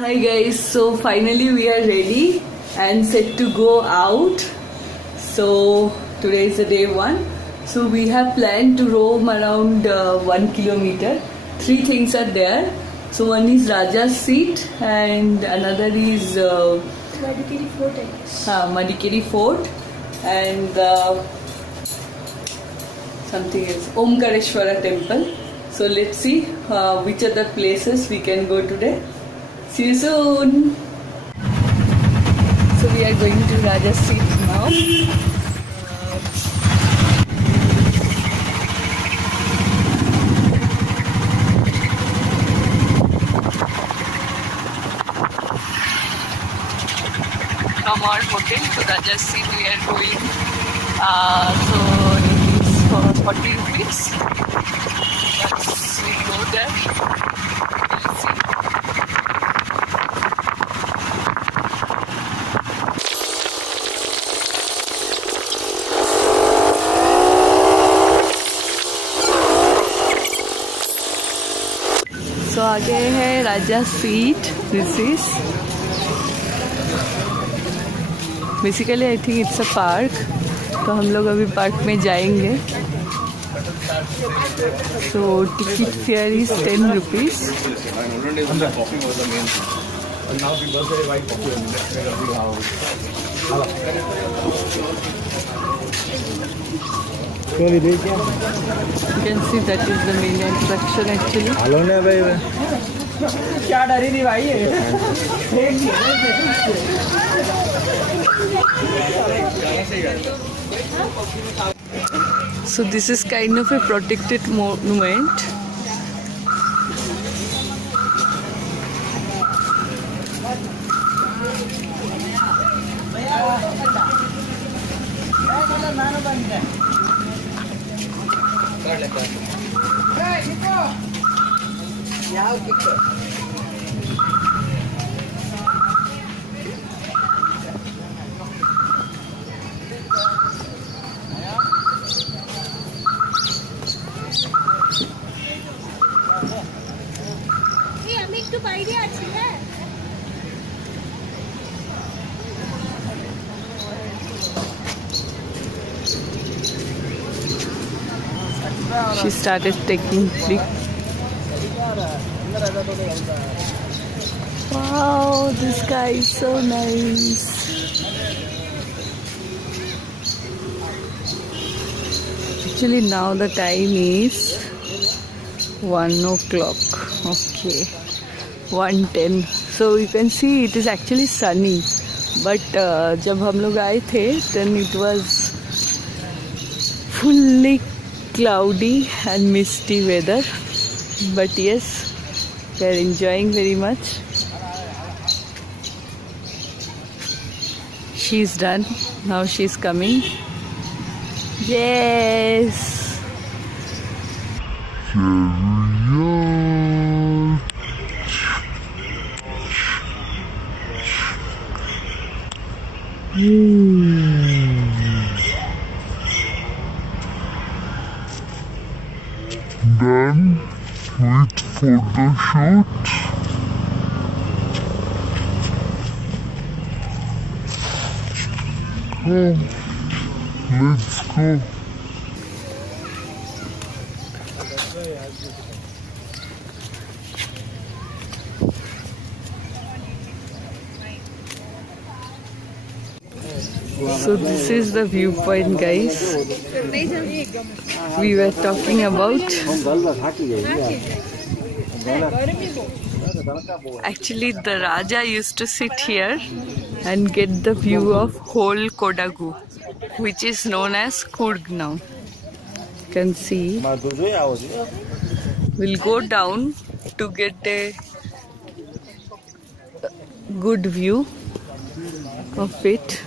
Hi guys, so finally we are ready and set to go out. So today is the day one. So we have planned to roam around 1 kilometer. Three things are there. So one is Raja's seat and another is Madikeri Fort, I guess. Madikeri Fort and something else, Omkareshwara temple. So let's see which are the places we can go today. See you soon. So we are going to Raja's seat now. From our hotel to Raja's seat we are going. So it is for 40 rupees. Let's we go there. We'll see. So आगे है राजा seat. This is basically I think it's a park. तो हम लोग अभी park में जाएंगे. So ticket fare is 10 rupees. You can see that is the main attraction actually. So this is kind of a protected monument. She started taking flick. Wow, this guy is so nice. Actually now the time is 1 o'clock. Okay, 1:10. So you can see it is actually sunny. But जब हम लोग आए थे, then it was fully cloudy and misty weather, but yes, we are enjoying very much. She's done. Now she's coming. Yes. Done with photo shoot. Come, let's go. So this is the viewpoint, guys. We were talking about. Actually, the Raja used to sit here and get the view of whole Kodagu, which is known as Coorg now. You can see. We'll go down to get a good view of it.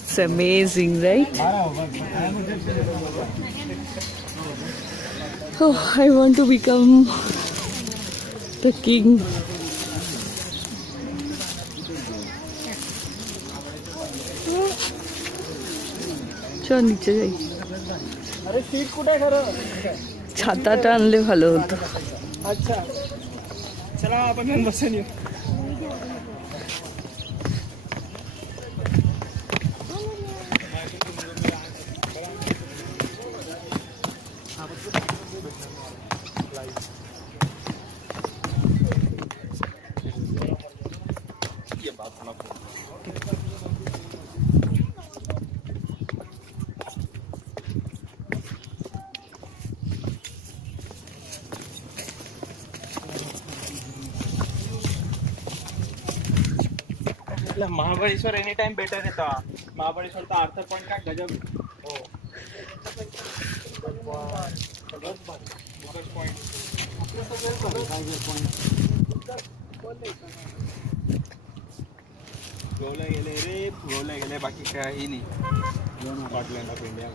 It's amazing, right? Oh, I want to become the king. चलो नीचे जाइए. अरे seat कुठे आहे खरं? ছাতাটা আনলে ভালো হতো। अच्छा चला आपण बसून येऊ. महाबळेश्वर एनी टाइम बेटर येतं. महाबळेश्वरचा अर्थ पण काय गजब. हो गोवला गेले रे, गोवला गेले, बाकी काही नाही. Scotland of India.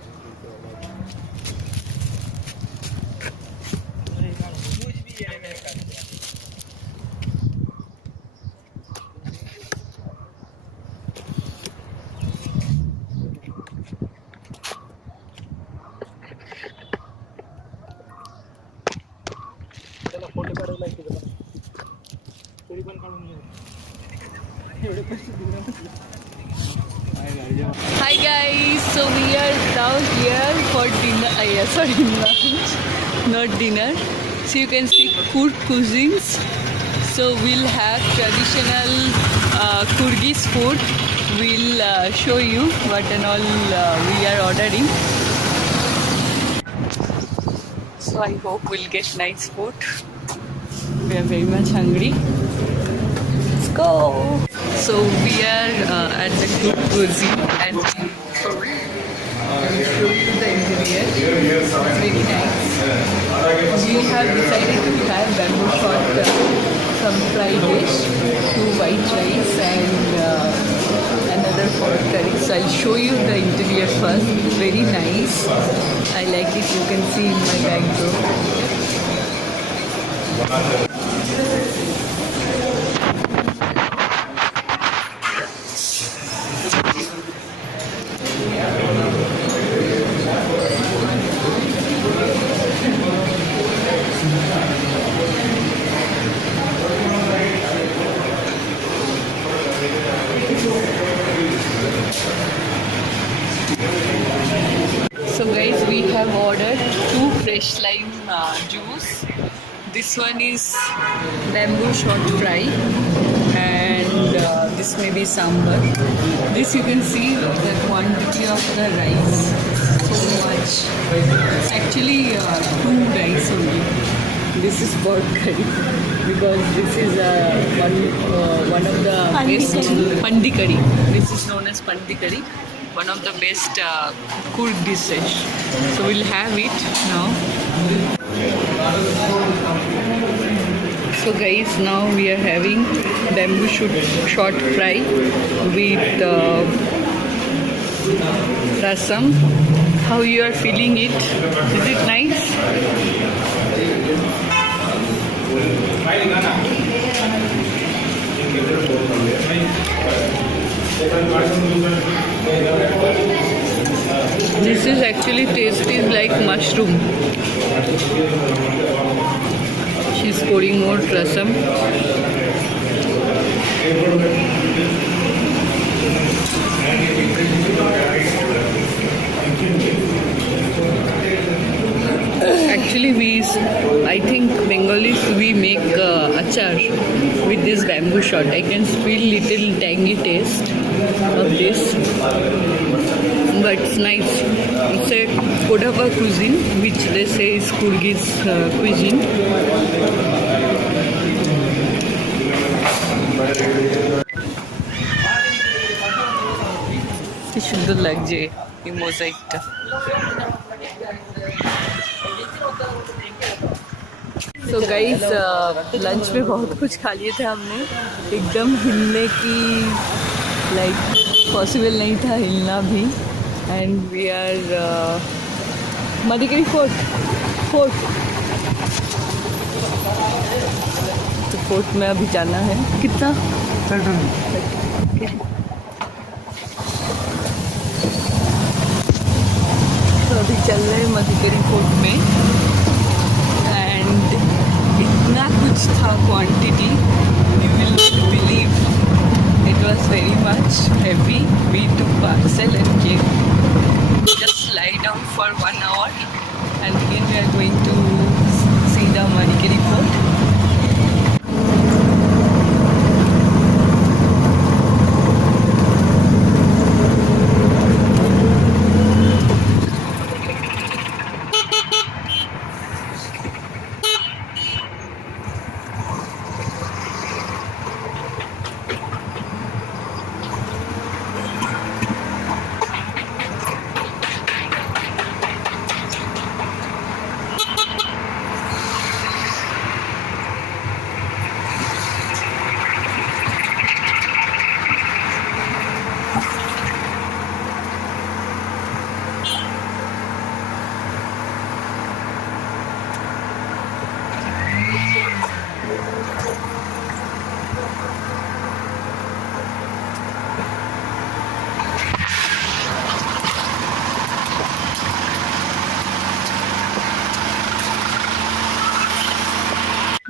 फोटो काढायला थोडी पण काढून घेऊ. Hi guys, so we are now here for dinner. Sorry, lunch, not dinner. So you can see Coorg cuisines. So we'll have traditional Coorgese food. We'll show you what and all we are ordering. So I hope we'll get nice food. We are very much hungry. Let's go. So we are at the Coorg cuisine and I'll show you the interior. It's very nice. We have decided to have bamboo shot some fried dish, 2 white rice and another pork curry. So I'll show you the interior first. It's very nice. I like it. You can see in my background. So guys, we have ordered 2 fresh lime juice. This one is bamboo shot fry and this may be sambar. This you can see the quantity of the rice, so much. It's actually 2 rice only. This is pork curry because this is one of the best Madikeri. This is known as Madikeri, one of the best Coorg dishes. So we'll have it now. So guys, now we are having bamboo shot fry with rasam. How you are feeling it? Is it nice? This is actually tasty like mushroom. She's pouring more rasam. Actually, I think Bengalis, we make achar with this bamboo shot. I can feel little tangy taste of this, but it's nice. It's a Kodhapa cuisine, which they say is Coorgese cuisine. কি সুন্দর লাগছে এই মোজাইকটা। तो guys lunch में बहुत कुछ खा लिए थे हमने, एकदम हिलने की लाइक पॉसिबल नहीं था हिलना भी। And we are Madikeri fort. तो फोर्ट में अभी जाना है। कितना? तो अभी चल रहे हैं मदिकेरी फोर्ट में, एंड इतना कुछ था quantity, you will not believe, it was very much heavy. We took parcel and came, just lie down for 1 hour and again we are going to see the Madikeri fort.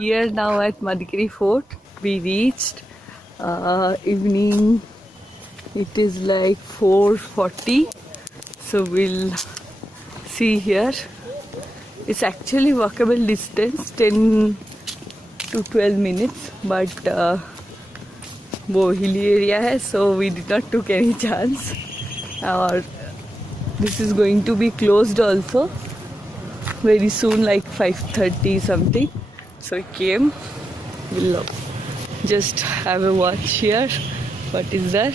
Here now at Madikeri Fort, we reached evening. It is like 4:40, so we'll see here. It's actually walkable distance, 10 to 12 minutes, but वो hilly area है, so we did not took any chance. Or this is going to be closed also very soon, like 5:30 something. So we came. We'll just have a watch here. What is there?